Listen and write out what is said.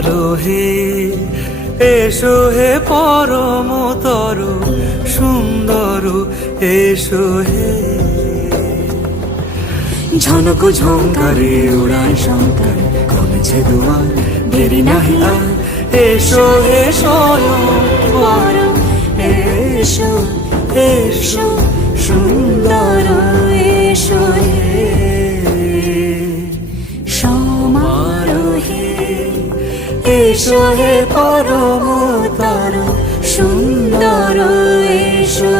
সমারোহে এসো হে পরমতর সুন্দর এসো হে। ঝনক ঝঙ্কারে উড়ায় শঙ্কর কমেছে দুয়ার দেরি নাহি আর। এসো হে স্বয়ং বর এসো এসো সুন্দর এসো হে। সমারোহে এসো হে পরমতর সুন্দর এসো